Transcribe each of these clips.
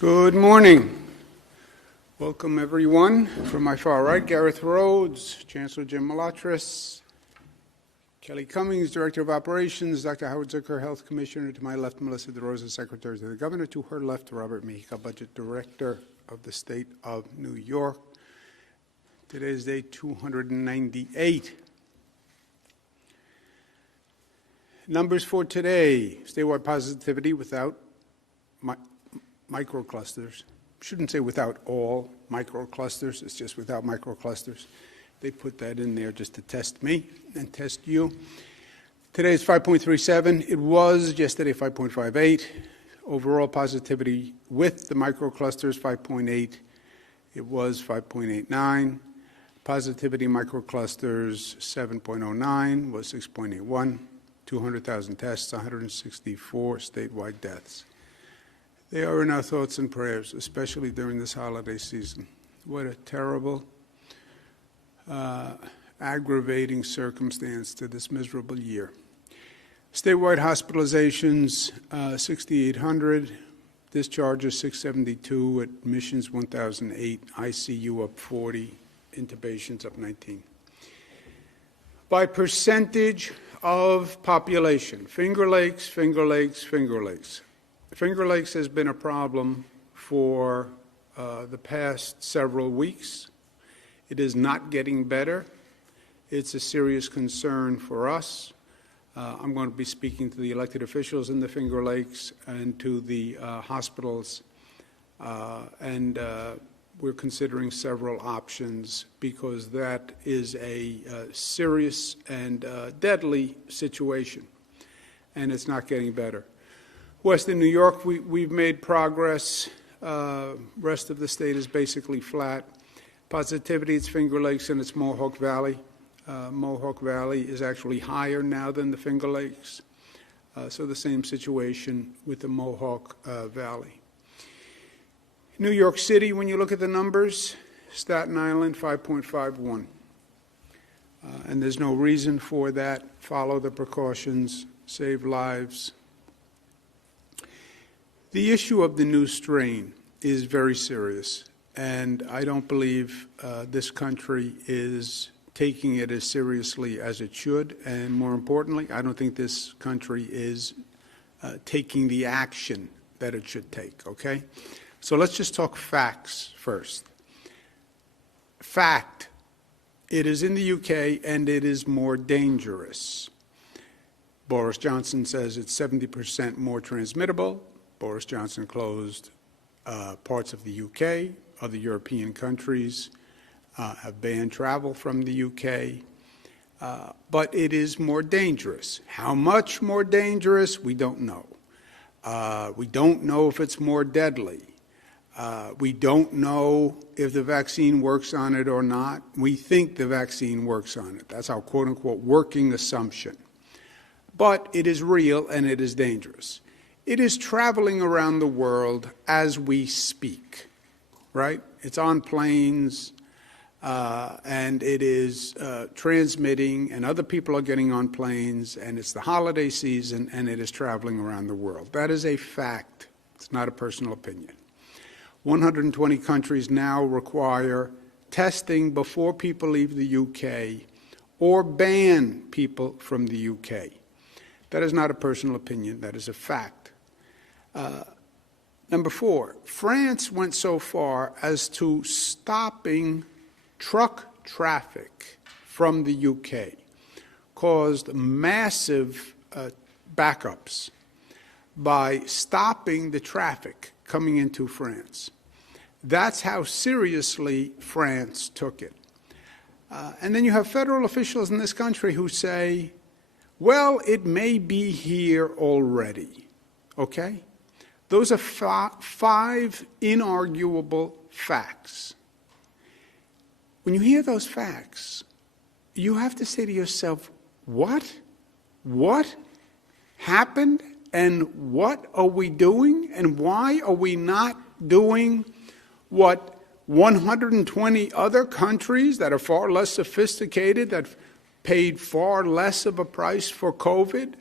Good morning. Welcome, everyone. From my far right, Gareth Rhodes, Chancellor Jim Malatras, Kelly Cummings, Director of Operations, Dr. Howard Zucker, Health Commissioner. To my left, Melissa DeRosa, Secretary to the Governor. To her left, Robert Mejica, Budget Director of the State of New York. Today is day 298. Numbers for today. Statewide positivity without microclusters. Shouldn't say without all microclusters. It's just without microclusters. They put that in there just to test me and test you. Today is 5.37. It was yesterday 5.58. Overall positivity with the microclusters 5.8. It was 5.89. Positivity microclusters 7.09 was 6.81. 200,000 tests, 164 statewide deaths. They are in our thoughts and prayers, especially during this holiday season. What a terrible, aggravating circumstance to this miserable year. Statewide hospitalizations, 6,800. Discharges, 672. Admissions, 1,008. ICU up 40. Intubations up 19. By percentage of population, Finger Lakes, Finger Lakes, Finger Lakes. Finger Lakes has been a problem for the past several weeks. It is not getting better. It's a serious concern for us. I'm going to be speaking to the elected officials in the Finger Lakes and to the hospitals, and we're considering several options because that is a serious and deadly situation, and it's not getting better. Western New York, we've made progress. Rest of the state is basically flat. Positivity, it's Finger Lakes and it's Mohawk Valley. Mohawk Valley is actually higher now than the Finger Lakes. So the same situation with the Mohawk Valley. New York City, when you look at the numbers, Staten Island 5.51. And there's no reason for that. Follow the precautions, save lives. The issue of the new strain is very serious, and I don't believe this country is taking it as seriously as it should, and more importantly, I don't think this country is taking the action that it should take, okay? So let's just talk facts first. Fact, it is in the UK and it is more dangerous. Boris Johnson says it's 70% more transmittable. Boris Johnson closed parts of the UK. Other European countries have banned travel from the UK. But it is more dangerous. How much more dangerous? We don't know. We don't know if it's more deadly. We don't know if the vaccine works on it or not. We think the vaccine works on it. That's our quote-unquote working assumption. But it is real and it is dangerous. It is traveling around the world as we speak, right? It's on planes, and it is transmitting, and other people are getting on planes, and it's the holiday season, and it is traveling around the world. That is a fact. It's not a personal opinion. 120 countries now require testing before people leave the UK or ban people from the UK. That is not a personal opinion. That is a fact. Number 4, France went so far as to stopping truck traffic from the UK, caused massive backups by stopping the traffic coming into France. That's how seriously France took it. And then you have federal officials in this country who say, well, it may be here already, okay? Those are 5 inarguable facts. When you hear those facts, you have to say to yourself, what? What happened? And what are we doing? And why are we not doing what 120 other countries that are far less sophisticated, that paid far less of a price for COVID,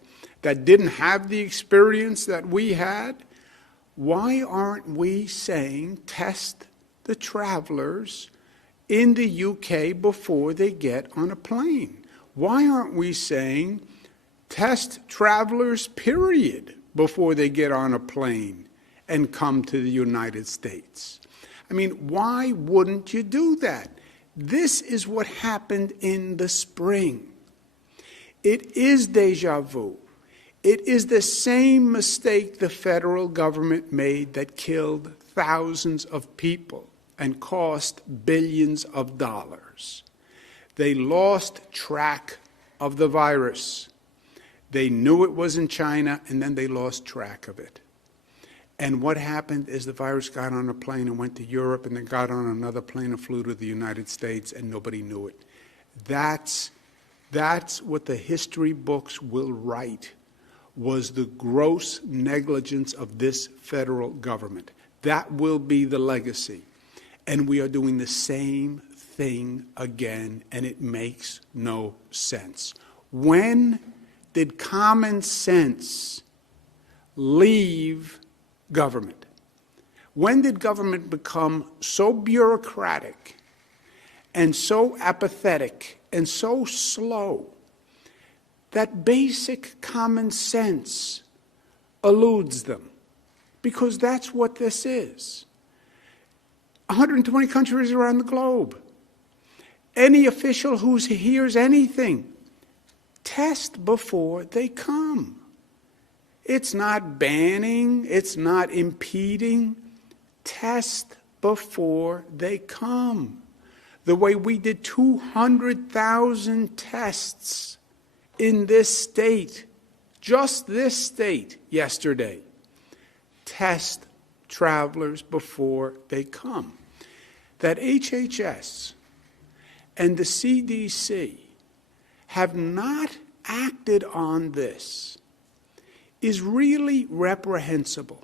that didn't have the experience that we had? why aren't we saying test the travelers in the UK before they get on a plane? Why aren't we saying test travelers, period, before they get on a plane and come to the United States? I mean, why wouldn't you do that? This is what happened in the spring. It is deja vu. It is the same mistake the federal government made that killed thousands of people and cost billions of dollars. They lost track of the virus. They knew it was in China, and then they lost track of it. And what happened is the virus got on a plane and went to Europe, and then got on another plane and flew to the United States, and nobody knew it. That's what the history books will write, was the gross negligence of this federal government. That will be the legacy. And we are doing the same thing again, and it makes no sense. When did common sense leave government? When did government become so bureaucratic and so apathetic and so slow that basic common sense eludes them? Because that's what this is. 120 countries around the globe. Any official who hears anything, test before they come. It's not banning, it's not impeding. Test before they come. The way we did 200,000 tests in this state, just this state, yesterday. Test travelers before they come. That HHS and the CDC have not acted on this is really reprehensible.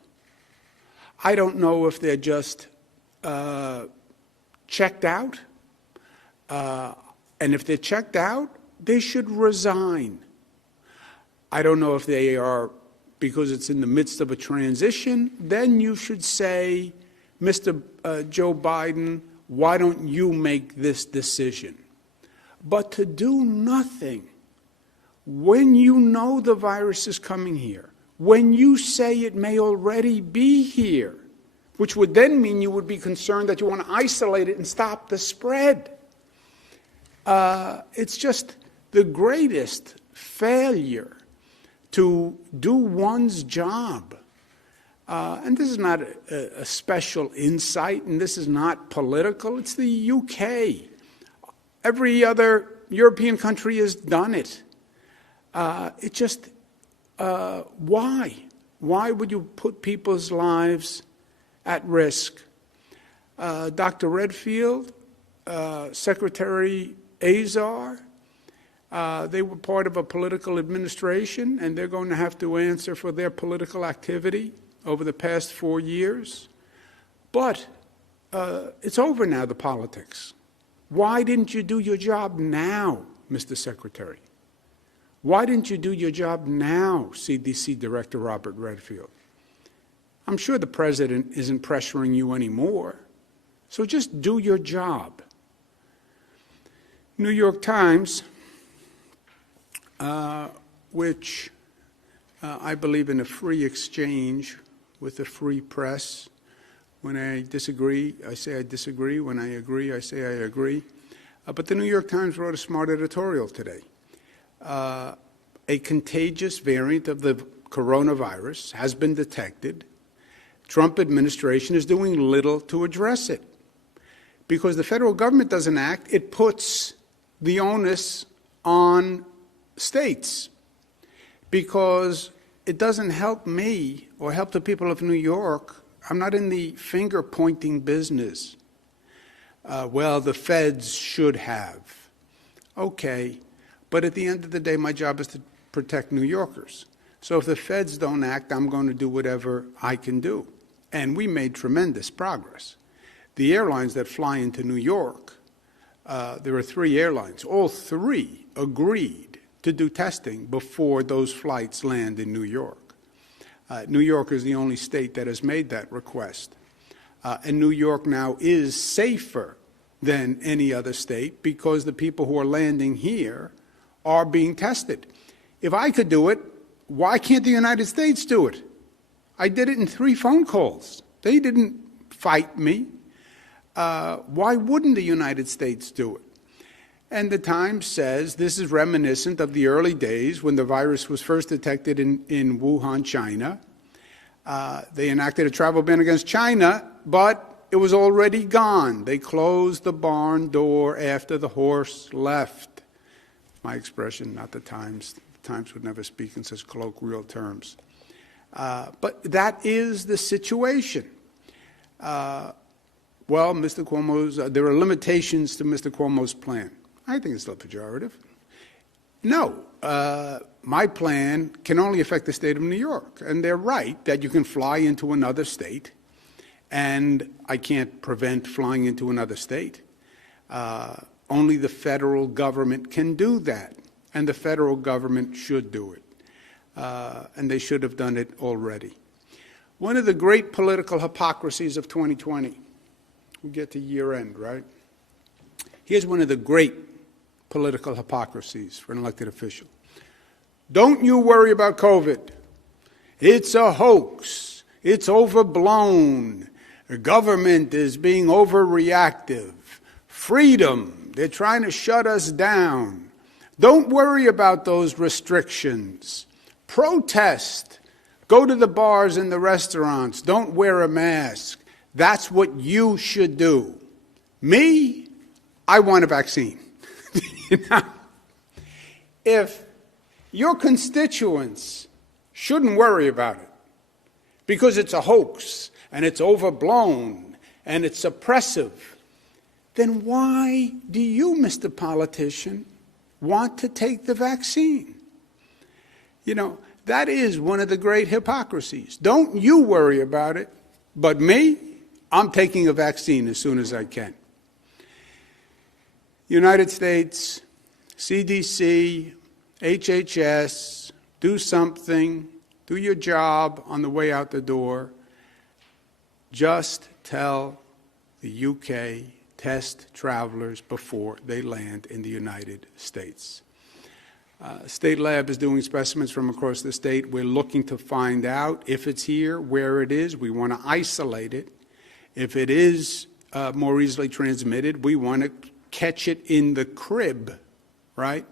I don't know if they're just checked out, and if they're checked out, they should resign. I don't know if they are, because it's in the midst of a transition, then you should say, Mr. Joe Biden, why don't you make this decision? But to do nothing when you know the virus is coming here, when you say it may already be here, which would then mean you would be concerned that you want to isolate it and stop the spread. It's just the greatest failure to do one's job. And this is not a special insight, and this is not political. It's the UK. Every other European country has done it. It just, why? Why would you put people's lives at risk? Dr. Redfield, Secretary Azar, they were part of a political administration, and they're going to have to answer for their political activity over the past 4 years. But it's over now, the politics. Why didn't you do your job now, Mr. Secretary? Why didn't you do your job now, CDC Director Robert Redfield? I'm sure the president isn't pressuring you anymore, so just do your job. New York Times, which I believe in a free exchange with the free press. When I disagree, I say I disagree. When I agree, I say I agree. But the New York Times wrote a smart editorial today. A contagious variant of the coronavirus has been detected. Trump administration is doing little to address it. Because the federal government doesn't act, it puts the onus on states. Because it doesn't help me or help the people of New York. I'm not in the finger-pointing business. Well, the feds should have. Okay, but at the end of the day, my job is to protect New Yorkers. So if the feds don't act, I'm going to do whatever I can do. And we made tremendous progress. The airlines that fly into New York, there are 3 airlines. All 3 agreed to do testing before those flights land in New York. New York is the only state that has made that request. And New York now is safer than any other state because the people who are landing here are being tested. If I could do it, why can't the United States do it? I did it in 3 phone calls. They didn't fight me. Why wouldn't the United States do it? And the Times says this is reminiscent of the early days when the virus was first detected in Wuhan, China. They enacted a travel ban against China, but it was already gone. They closed the barn door after the horse left. My expression, not the Times. The Times would never speak in such colloquial terms. But that is the situation. Well, Mr. Cuomo's, there are limitations to Mr. Cuomo's plan. I think it's still pejorative. No, my plan can only affect the state of New York. And they're right that you can fly into another state, and I can't prevent flying into another state. Only the federal government can do that, and the federal government should do it. And they should have done it already. One of the great political hypocrisies of 2020, we get to year end, right? Here's one of the great political hypocrisies for an elected official. Don't you worry about COVID. It's a hoax. It's overblown. The government is being overreactive. Freedom, they're trying to shut us down. Don't worry about those restrictions. Protest. Go to the bars and the restaurants. Don't wear a mask. That's what you should do. Me, I want a vaccine. If your constituents shouldn't worry about it because it's a hoax and it's overblown and it's oppressive, then why do you, Mr. Politician, want to take the vaccine? You know, that is one of the great hypocrisies. Don't you worry about it, but me, I'm taking a vaccine as soon as I can. United States, CDC, HHS, do something, do your job on the way out the door. Just tell the UK, test travelers before they land in the United States. State lab is doing specimens from across the state. We're looking to find out if it's here, where it is. We want to isolate it. If it is more easily transmitted, we want to catch it in the crib, right?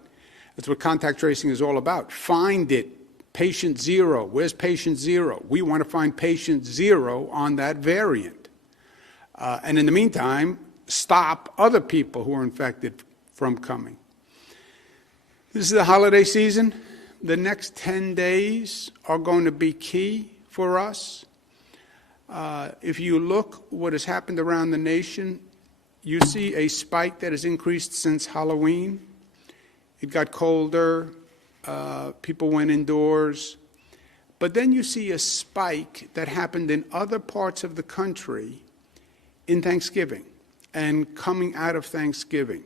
That's what contact tracing is all about. Find it. Patient 0. Where's patient 0? We want to find patient 0 on that variant. And in the meantime, stop other people who are infected from coming. This is the holiday season. The next 10 days are going to be key for us. If you look what has happened around the nation, you see a spike that has increased since Halloween. It got colder. People went indoors. But then you see a spike that happened in other parts of the country in Thanksgiving and coming out of Thanksgiving.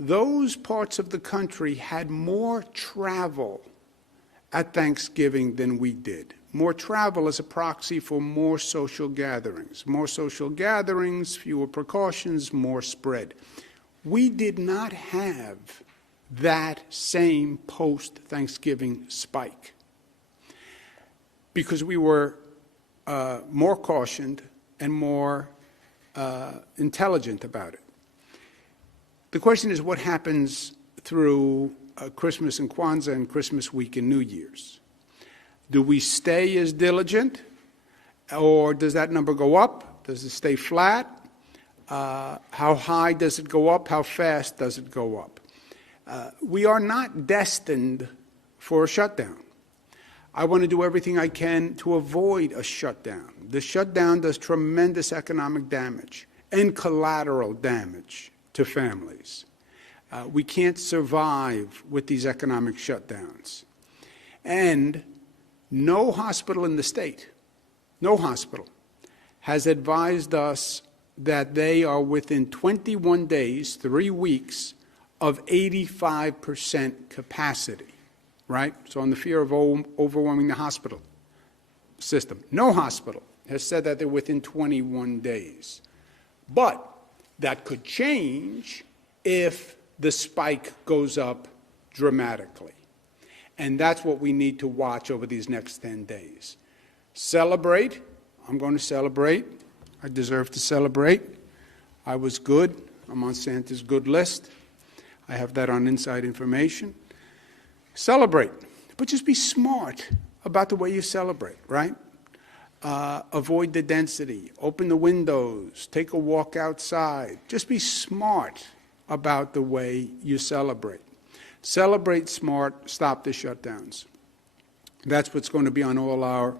Those parts of the country had more travel at Thanksgiving than we did. More travel is a proxy for more social gatherings. More social gatherings, fewer precautions, more spread. We did not have that same post-Thanksgiving spike because we were more cautioned and more intelligent about it. The question is what happens through Christmas and Kwanzaa and Christmas week and New Year's. Do we stay as diligent, or does that number go up? Does it stay flat? How high does it go up? How fast does it go up? We are not destined for a shutdown. I want to do everything I can to avoid a shutdown. The shutdown does tremendous economic damage and collateral damage to families. We can't survive with these economic shutdowns. And no hospital in the state, no hospital, has advised us that they are within 21 days, 3 weeks, of 85% capacity, right? So on the fear of overwhelming the hospital. system. No hospital has said that they're within 21 days. But that could change if the spike goes up dramatically. And that's what we need to watch over these next 10 days. Celebrate. I'm going to celebrate. I deserve to celebrate. I was good. I'm on Santa's good list. I have that on inside information. Celebrate. But just be smart about the way you celebrate, right? Avoid the density. Open the windows. Take a walk outside. Just be smart about the way you celebrate. Celebrate smart. Stop the shutdowns. That's what's going to be on all our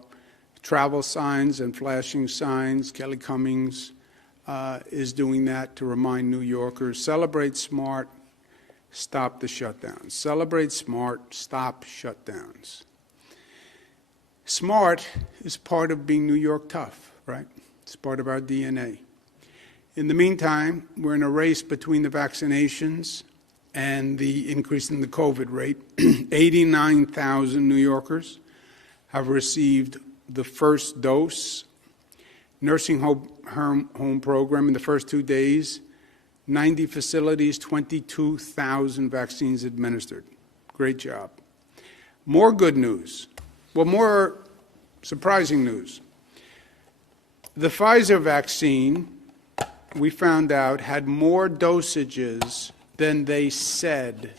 travel signs and flashing signs. Kelly Cummings is doing that to remind New Yorkers. Celebrate smart. Stop the shutdowns. Celebrate smart. Stop shutdowns. Smart is part of being New York tough, right? It's part of our DNA. In the meantime, we're in a race between the vaccinations and the increase in the COVID rate. 89,000 New Yorkers have received the first dose. Nursing home program in the first 2 days, 90 facilities, 22,000 vaccines administered. Great job. More good news. Well, more surprising news. The Pfizer vaccine, we found out, had more dosages than they said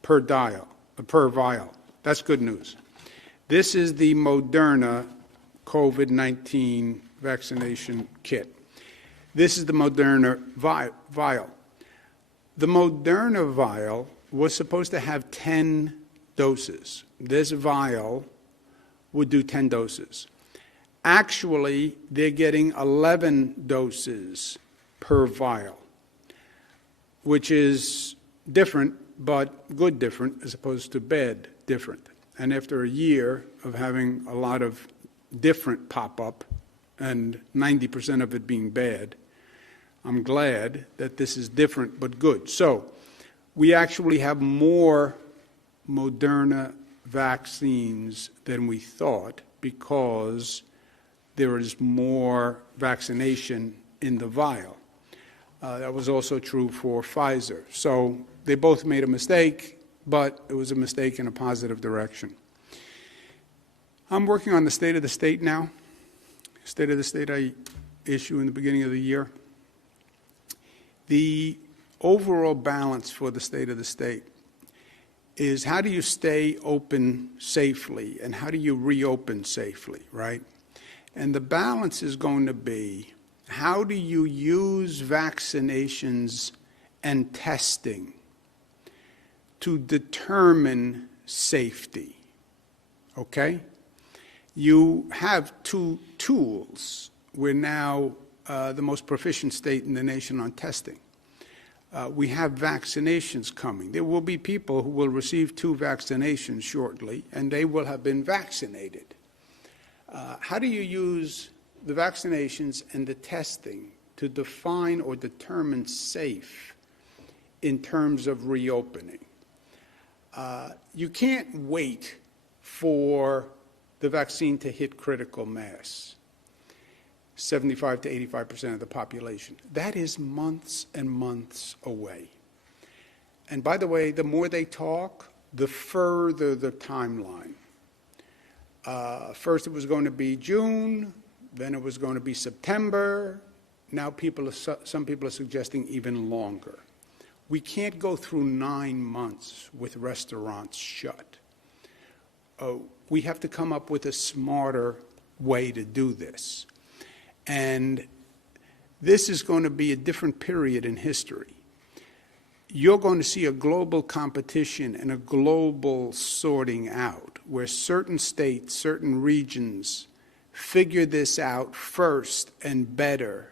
per vial. That's good news. This is the Moderna COVID-19 vaccination kit. This is the Moderna vial. The Moderna vial was supposed to have 10 doses. This vial would do 10 doses. Actually, they're getting 11 doses per vial, which is different, but good different as opposed to bad different. And after a year of having a lot of different pop up and 90% of it being bad, I'm glad that this is different but good. So we actually have more Moderna vaccines than we thought because there is more vaccination in the vial. That was also true for Pfizer. So they both made a mistake, but it was a mistake in a positive direction. I'm working on the State of the State now. State of the State I issue in the beginning of the year. The overall balance for the State of the State is how do you stay open safely and how do you reopen safely, right? And the balance is going to be how do you use vaccinations and testing to determine safety, okay? You have two tools. We're now the most proficient state in the nation on testing. We have vaccinations coming. There will be people who will receive 2 vaccinations shortly, and they will have been vaccinated. How do you use the vaccinations and the testing to define or determine safe in terms of reopening? You can't wait for the vaccine to hit critical mass. 75 to 85% of the population. That is months and months away. And by the way, the more they talk, the further the timeline. First it was going to be June, then it was going to be September. Now some people are suggesting even longer. We can't go through 9 months with restaurants shut. We have to come up with a smarter way to do this. And this is going to be a different period in history. You're going to see a global competition and a global sorting out where certain states, certain regions figure this out first and better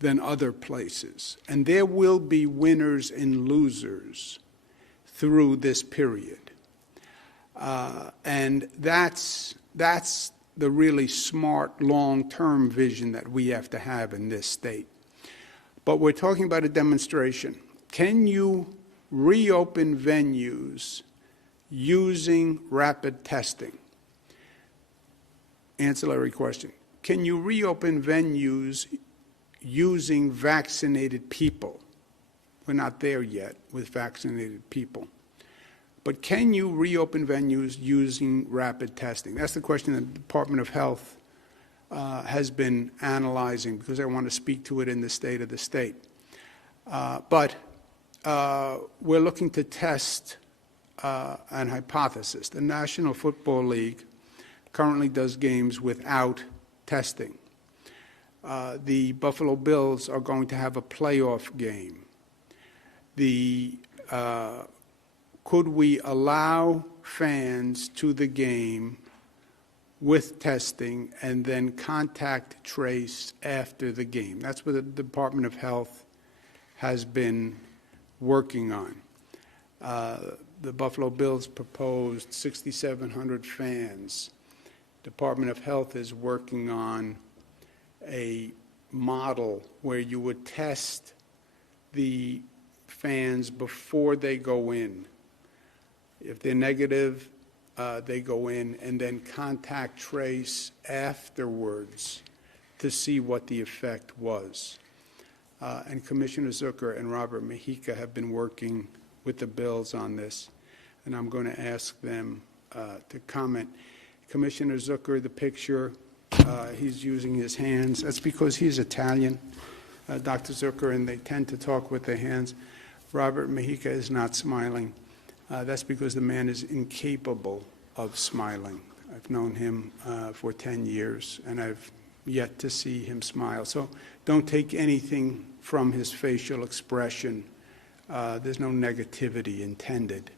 than other places. And there will be winners and losers through this period. And that's the really smart long-term vision that we have to have in this state. But we're talking about a demonstration. Can you reopen venues using rapid testing? ancillary question. Can you reopen venues using vaccinated people? We're not there yet with vaccinated people. But can you reopen venues using rapid testing? That's the question the Department of Health has been analyzing, because I want to speak to it in the state of the state. But we're looking to test an hypothesis. The National Football League currently does games without testing. The Buffalo Bills are going to have a playoff game. Could we allow fans to the game with testing and then contact trace after the game? That's what the Department of Health has been working on. The Buffalo Bills proposed 6,700 fans. Department of Health is working on a model where you would test the fans before they go in. If they're negative, they go in, and then contact trace afterwards to see what the effect was. And Commissioner Zucker and Robert Mujica have been working with the Bills on this, and I'm going to ask them to comment. Commissioner Zucker, the picture, he's using his hands. That's because he's Italian, Dr. Zucker, and they tend to talk with their hands. Robert Mujica is not smiling. That's because the man is incapable of smiling. I've known him for 10 years, and I've yet to see him smile. So don't take anything from his facial expression. There's no negativity intended.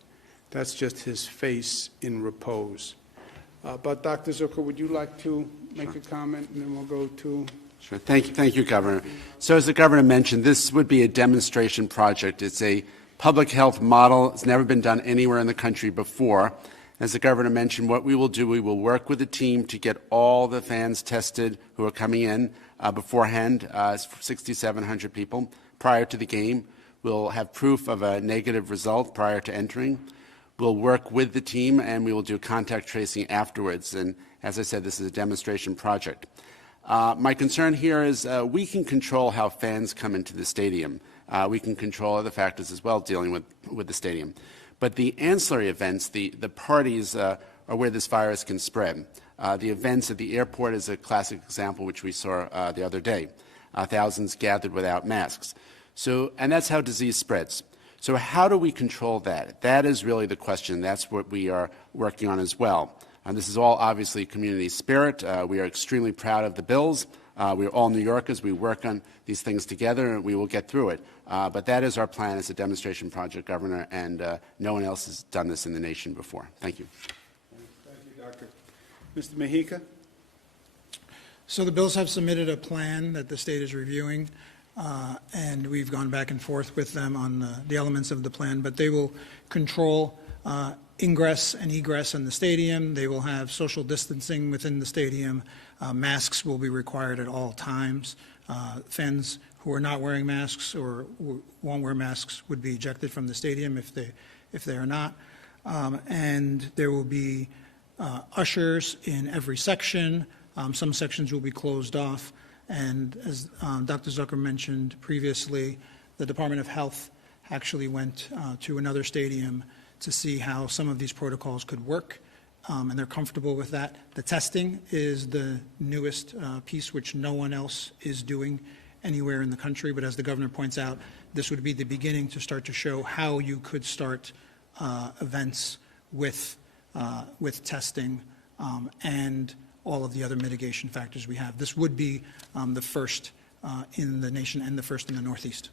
That's just his face in repose. But Dr. Zucker, would you like to make a comment, and then we'll go to... Sure. Thank you, Governor. So as the Governor mentioned, this would be a demonstration project. It's a public health model. It's never been done anywhere in the country before. As the Governor mentioned, what we will do, we will work with the team to get all the fans tested who are coming in beforehand, 6,700 people, prior to the game. We'll have proof of a negative result prior to entering. We'll work with the team, and we will do contact tracing afterwards. And as I said, this is a demonstration project. My concern here is we can control how fans come into the stadium. We can control other factors as well dealing with the stadium. But the ancillary events, the parties, are where this virus can spread. The events at the airport is a classic example, which we saw the other day. Thousands gathered without masks. And that's how disease spreads. So how do we control that? That is really the question. That's what we are working on as well. And this is all obviously community spirit. We are extremely proud of the Bills. We are all New Yorkers. We work on these things together, and we will get through it. But that is our plan as a demonstration project, Governor, and no one else has done this in the nation before. Thank you. Thank you, Doctor. Mr. Mujica? So the Bills have submitted a plan that the state is reviewing, and we've gone back and forth with them on the elements of the plan, but they will control ingress and egress in the stadium. They will have social distancing within the stadium. Masks will be required at all times. Fans who are not wearing masks or won't wear masks would be ejected from the stadium if they are not. And there will be ushers in every section. Some sections will be closed off. And as Dr. Zucker mentioned previously, the Department of Health actually went to another stadium to see how some of these protocols could work, and they're comfortable with that. The testing is the newest piece, which no one else is doing anywhere in the country, but as the Governor points out, this would be the beginning to start to show how you could start events with testing and all of the other mitigation factors we have. This would be the first in the nation and the first in the Northeast.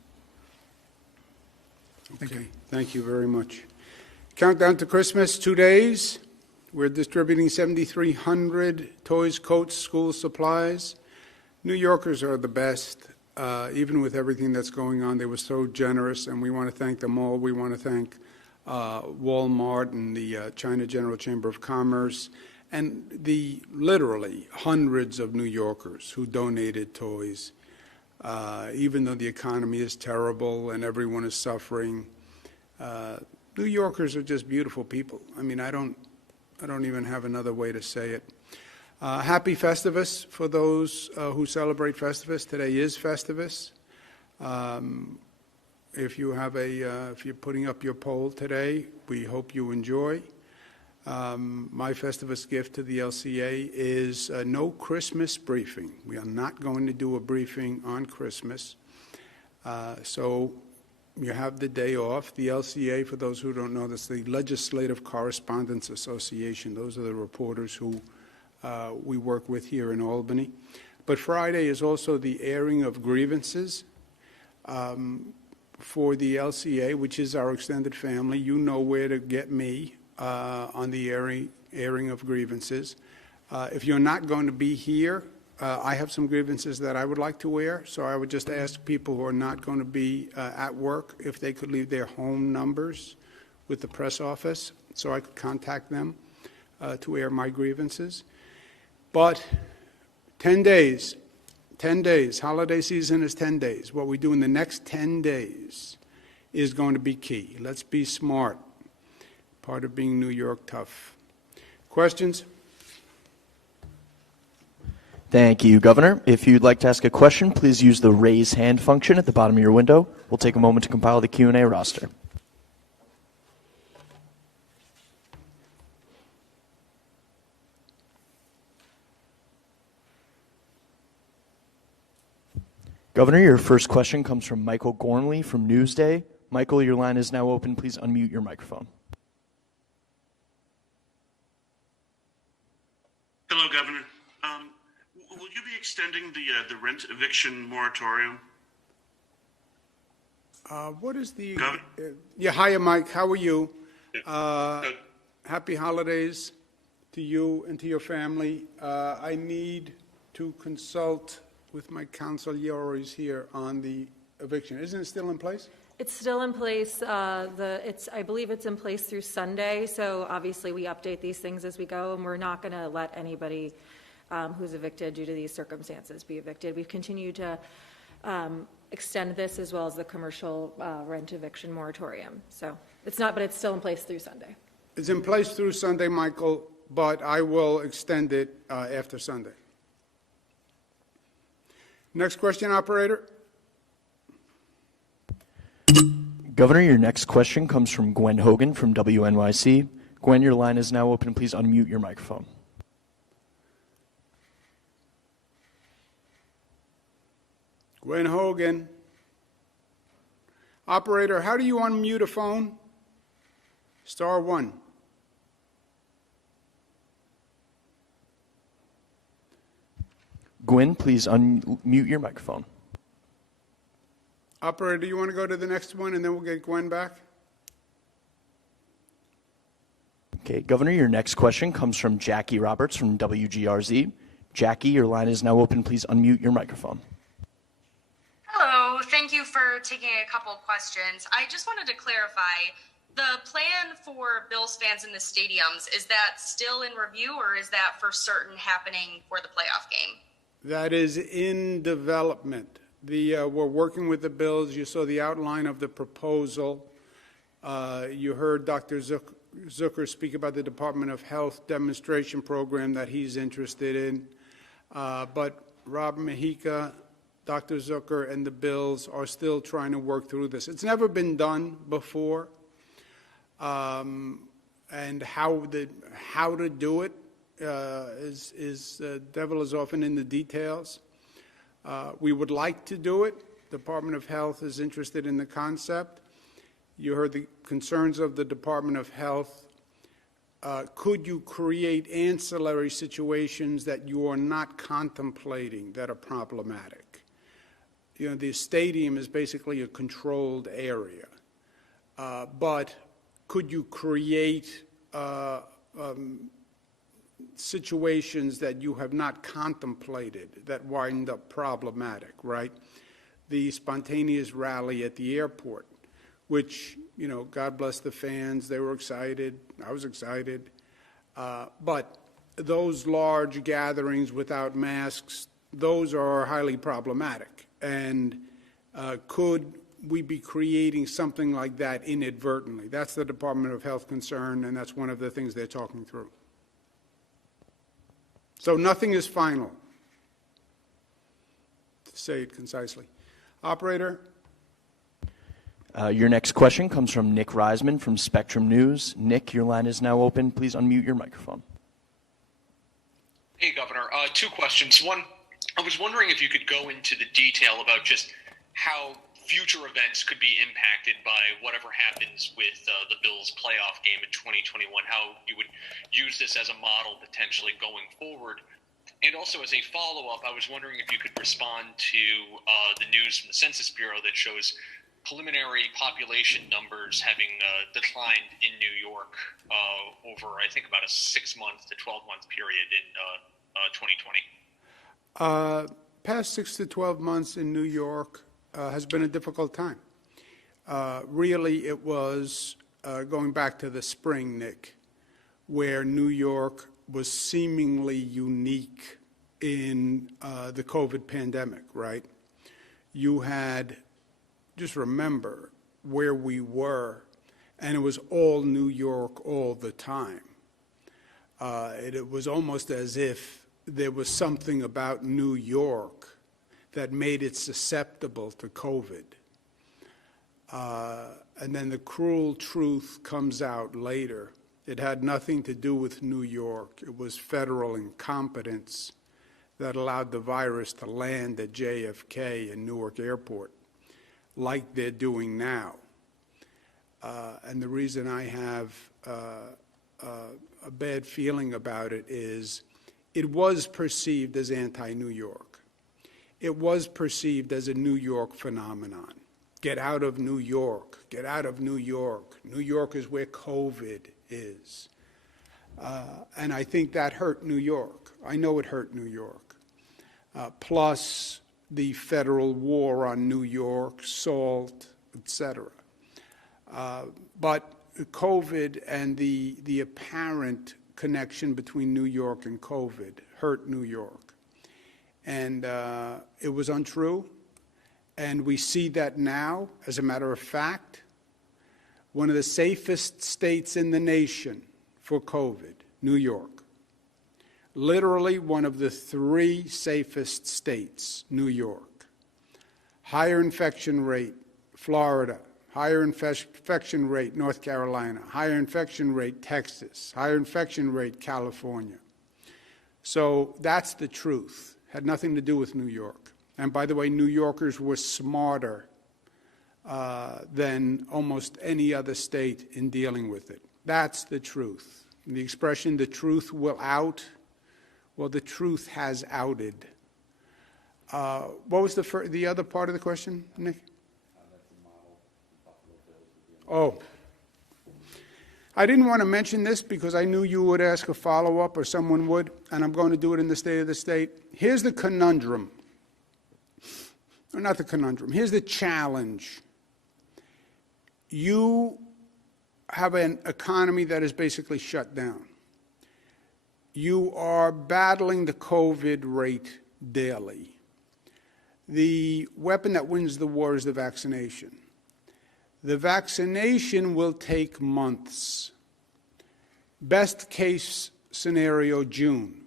Thank you. Thank you very much. Countdown to Christmas, 2 days. We're distributing 7,300 toys, coats, school supplies. New Yorkers are the best, even with everything that's going on. They were so generous, and we want to thank them all. We want to thank Walmart and the China General Chamber of Commerce, and the literally hundreds of New Yorkers who donated toys. Even though the economy is terrible and everyone is suffering, New Yorkers are just beautiful people. I mean, I don't even have another way to say it. Happy Festivus for those who celebrate Festivus. Today is Festivus. If you're putting up your poll today, we hope you enjoy. My Festivus gift to the LCA is no Christmas briefing. We are not going to do a briefing on Christmas. So you have the day off. The LCA, for those who don't know, that's the Legislative Correspondence Association. Those are the reporters who we work with here in Albany. But Friday is also the airing of grievances for the LCA, which is our extended family. You know where to get me on the airing of grievances. If you're not going to be here, I have some grievances that I would like to air, so I would just ask people who are not going to be at work if they could leave their home numbers with the press office so I could contact them to air my grievances. But 10 days, holiday season is 10 days. What we do in the next 10 days is going to be key. Let's be smart. Part of being New York tough. Questions? Thank you, Governor. If you'd like to ask a question, please use the raise hand function at the bottom of your window. We'll take a moment to compile the Q&A roster. Governor, your first question comes from Michael Gormley from Newsday. Michael, your line is now open. Please unmute your microphone. Hello, Governor. Will you be extending the rent eviction moratorium? What is the... Governor? Yeah, hi, Mike. How are you? Yeah. Happy holidays to you and to your family. I need to consult with my consigliere here on the eviction. Isn't it still in place? It's still in place. I believe it's in place through Sunday. So obviously we update these things as we go, and we're not going to let anybody who's evicted due to these circumstances be evicted. We've continued to extend this as well as the commercial rent eviction moratorium. So it's not, but it's still in place through Sunday. It's in place through Sunday, Michael, but I will extend it after Sunday. Next question, operator. Governor, your next question comes from Gwen Hogan from WNYC. Gwen, your line is now open. Please unmute your microphone. Gwen Hogan. Operator, how do you unmute a phone? *1. Gwen, please unmute your microphone. Operator, do you want to go to the next one and then we'll get Gwen back? Okay, Governor, your next question comes from Jackie Roberts from WGRZ. Jackie, your line is now open. Please unmute your microphone. Hello, thank you for taking a couple of questions. I just wanted to clarify, the plan for Bills fans in the stadiums, is that still in review or is that for certain happening for the playoff game? That is in development. We're working with the Bills. You saw the outline of the proposal. You heard Dr. Zucker speak about the Department of Health demonstration program that he's interested in. But Rob Mahika, Dr. Zucker, and the Bills are still trying to work through this. It's never been done before. And how to do it devil is often in the details. We would like to do it. The Department of Health is interested in the concept. You heard the concerns of the Department of Health. Could you create ancillary situations that you are not contemplating that are problematic? You know, the stadium is basically a controlled area. But could you create situations that you have not contemplated that wind up problematic, right? The spontaneous rally at the airport, which, you know, God bless the fans, they were excited, I was excited. But those large gatherings without masks, those are highly problematic. And could we be creating something like that inadvertently? That's the Department of Health concern, and that's one of the things they're talking through. So nothing is final, to say it concisely. Operator? Your next question comes from Nick Reisman from Spectrum News. Nick, your line is now open. Please unmute your microphone. Hey, Governor. Two questions. One, I was wondering if you could go into the detail about just how future events could be impacted by whatever happens with the Bills playoff game in 2021, how you would use this as a model potentially going forward. And also as a follow-up, I was wondering if you could respond to the news from the Census Bureau that shows preliminary population numbers having declined in New York over, I think, about a 6-month to 12-month period in 2020. Past 6 to 12 months in New York has been a difficult time. Really, it was going back to the spring, Nick, where New York was seemingly unique in the COVID pandemic, right? You had, just remember where we were, and it was all New York all the time. It was almost as if there was something about New York that made it susceptible to COVID. And then the cruel truth comes out later. It had nothing to do with New York. It was federal incompetence that allowed the virus to land at JFK and Newark Airport, like they're doing now. And the reason I have a bad feeling about it is it was perceived as anti-New York. It was perceived as a New York phenomenon. Get out of New York. Get out of New York. New York is where COVID is. And I think that hurt New York. I know it hurt New York. Plus the federal war on New York, SALT, etc. But COVID and the apparent connection between New York and COVID hurt New York. And it was untrue. And we see that now, as a matter of fact. One of the safest states in the nation for COVID, New York. Literally one of the 3 safest states, New York. Higher infection rate, Florida. Higher infection rate, North Carolina. Higher infection rate, Texas. Higher infection rate, California. So that's the truth. Had nothing to do with New York. And by the way, New Yorkers were smarter than almost any other state in dealing with it. That's the truth. And the expression, the truth will out, well, the truth has outed. What was the other part of the question, Nick? Oh. I didn't want to mention this because I knew you would ask a follow-up or someone would, and I'm going to do it in the State of the State. Here's the conundrum. Or not the conundrum. Here's the challenge. You have an economy that is basically shut down. You are battling the COVID rate daily. The weapon that wins the war is the vaccination. The vaccination will take months. Best case scenario, June.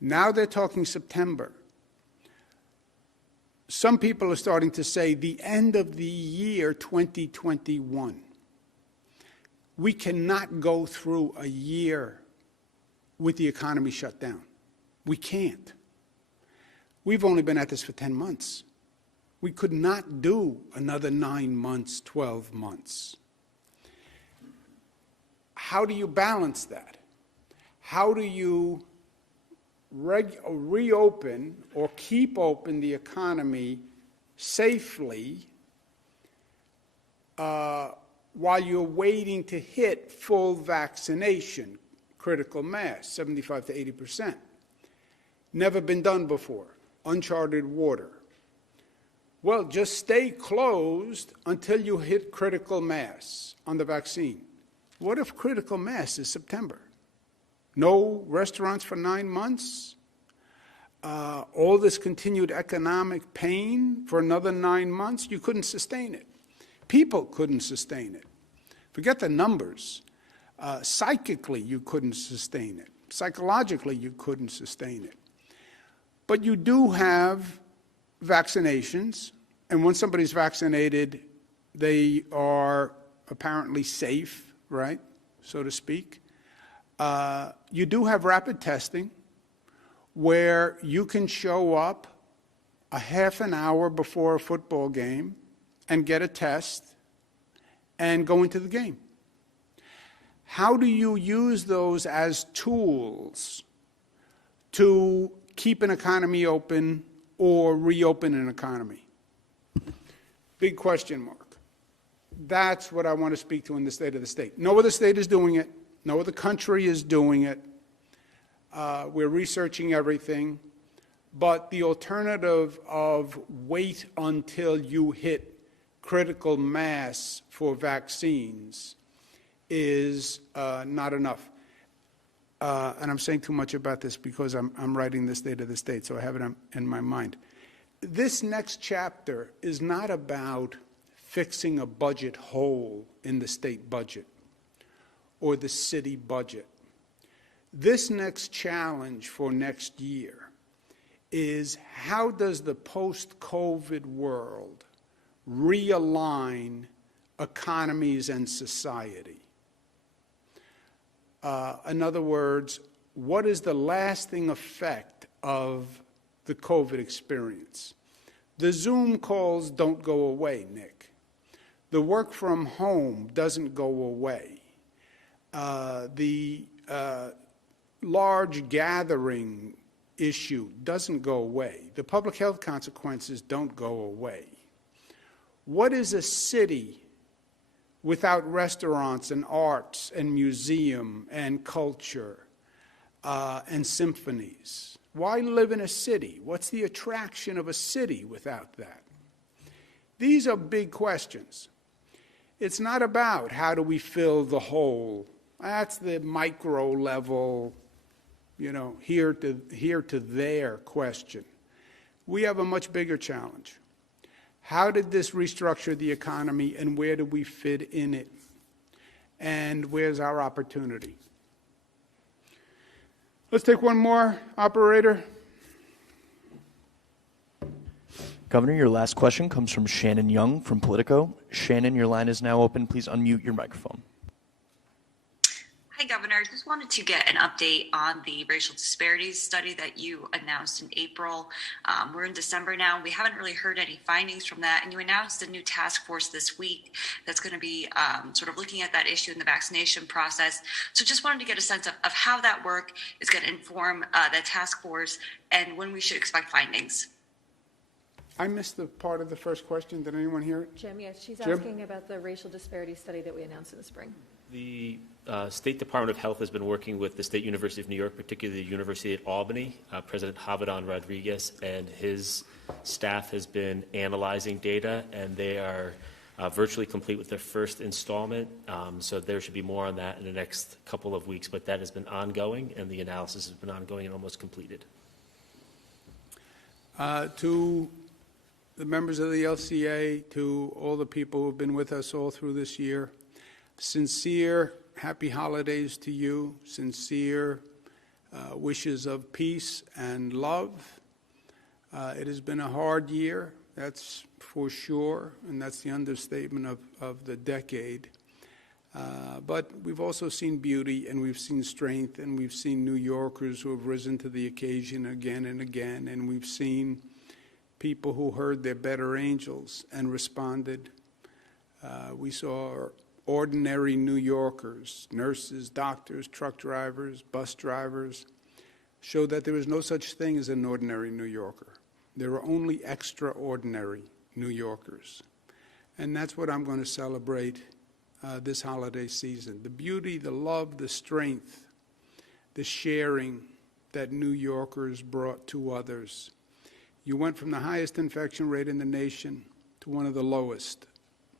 Now they're talking September. Some people are starting to say the end of the year 2021. We cannot go through a year with the economy shut down. We can't. We've only been at this for 10 months. We could not do another 9 months, 12 months. How do you balance that? How do you reopen or keep open the economy safely while you're waiting to hit full vaccination, critical mass, 75 to 80%? Never been done before. Uncharted water. Well, just stay closed until you hit critical mass on the vaccine. What if critical mass is September? No restaurants for 9 months? All this continued economic pain for another 9 months? You couldn't sustain it. People couldn't sustain it. Forget the numbers. Psychically, you couldn't sustain it. Psychologically, you couldn't sustain it. But you do have vaccinations, and once somebody's vaccinated, they are apparently safe, right, so to speak. You do have rapid testing, where you can show up a half an hour before a football game and get a test and go into the game. How do you use those as tools to keep an economy open or reopen an economy? Big question mark. That's what I want to speak to in the state of the state. No other state is doing it. No other country is doing it. We're researching everything. But the alternative of wait until you hit critical mass for vaccines is not enough. And I'm saying too much about this because I'm writing the state of the state, so I have it in my mind. This next chapter is not about fixing a budget hole in the state budget or the city budget. This next challenge for next year is how does the post-COVID world realign economies and society? In other words, what is the lasting effect of the COVID experience? The Zoom calls don't go away, Nick. The work from home doesn't go away. The large gathering issue doesn't go away. The public health consequences don't go away. What is a city without restaurants and arts and museum and culture and symphonies? Why live in a city? What's the attraction of a city without that? These are big questions. It's not about how do we fill the hole. That's the micro level, here to there question. We have a much bigger challenge. How did this restructure the economy, and where do we fit in it? And where's our opportunity? Let's take one more, operator. Governor, your last question comes from Shannon Young from Politico. Shannon, your line is now open. Please unmute your microphone. Hi, Governor. I just wanted to get an update on the racial disparities study that you announced in April. We're in December now. We haven't really heard any findings from that. And you announced a new task force this week that's going to be sort of looking at that issue in the vaccination process. So just wanted to get a sense of how that work is going to inform that task force and when we should expect findings. I missed the part of the first question. Did anyone hear it? Jim, yes, she's Jim? asking about the racial disparity study that we announced in the spring. The State Department of Health has been working with the State University of New York, particularly the University at Albany. President Javidan Rodriguez and his staff has been analyzing data, and they are virtually complete with their first installment. So there should be more on that in the next couple of weeks, but that has been ongoing, and the analysis has been ongoing and almost completed. To the members of the LCA, to all the people who have been with us all through this year, sincere happy holidays to you, sincere wishes of peace and love. It has been a hard year, that's for sure, and that's the understatement of the decade. But we've also seen beauty, and we've seen strength, and we've seen New Yorkers who have risen to the occasion again and again, and we've seen people who heard their better angels and responded. We saw ordinary New Yorkers, nurses, doctors, truck drivers, bus drivers, show that there is no such thing as an ordinary New Yorker. There are only extraordinary New Yorkers. And that's what I'm going to celebrate this holiday season. The beauty, the love, the strength, the sharing that New Yorkers brought to others. You went from the highest infection rate in the nation to one of the lowest.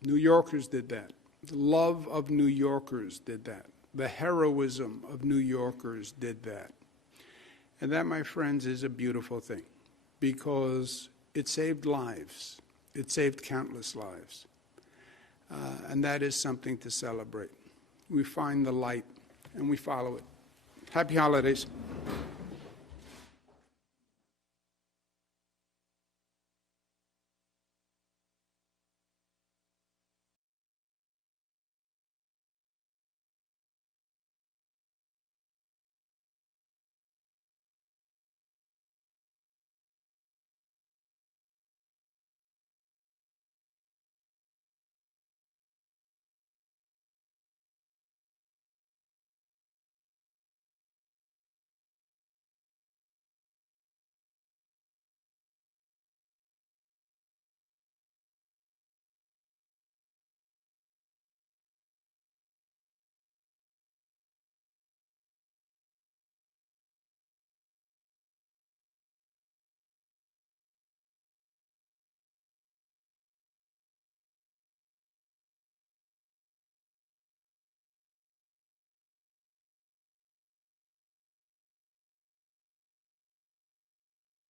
New Yorkers did that. The love of New Yorkers did that. The heroism of New Yorkers did that. And that, my friends, is a beautiful thing because it saved lives. It saved countless lives. And that is something to celebrate. We find the light and we follow it. Happy holidays.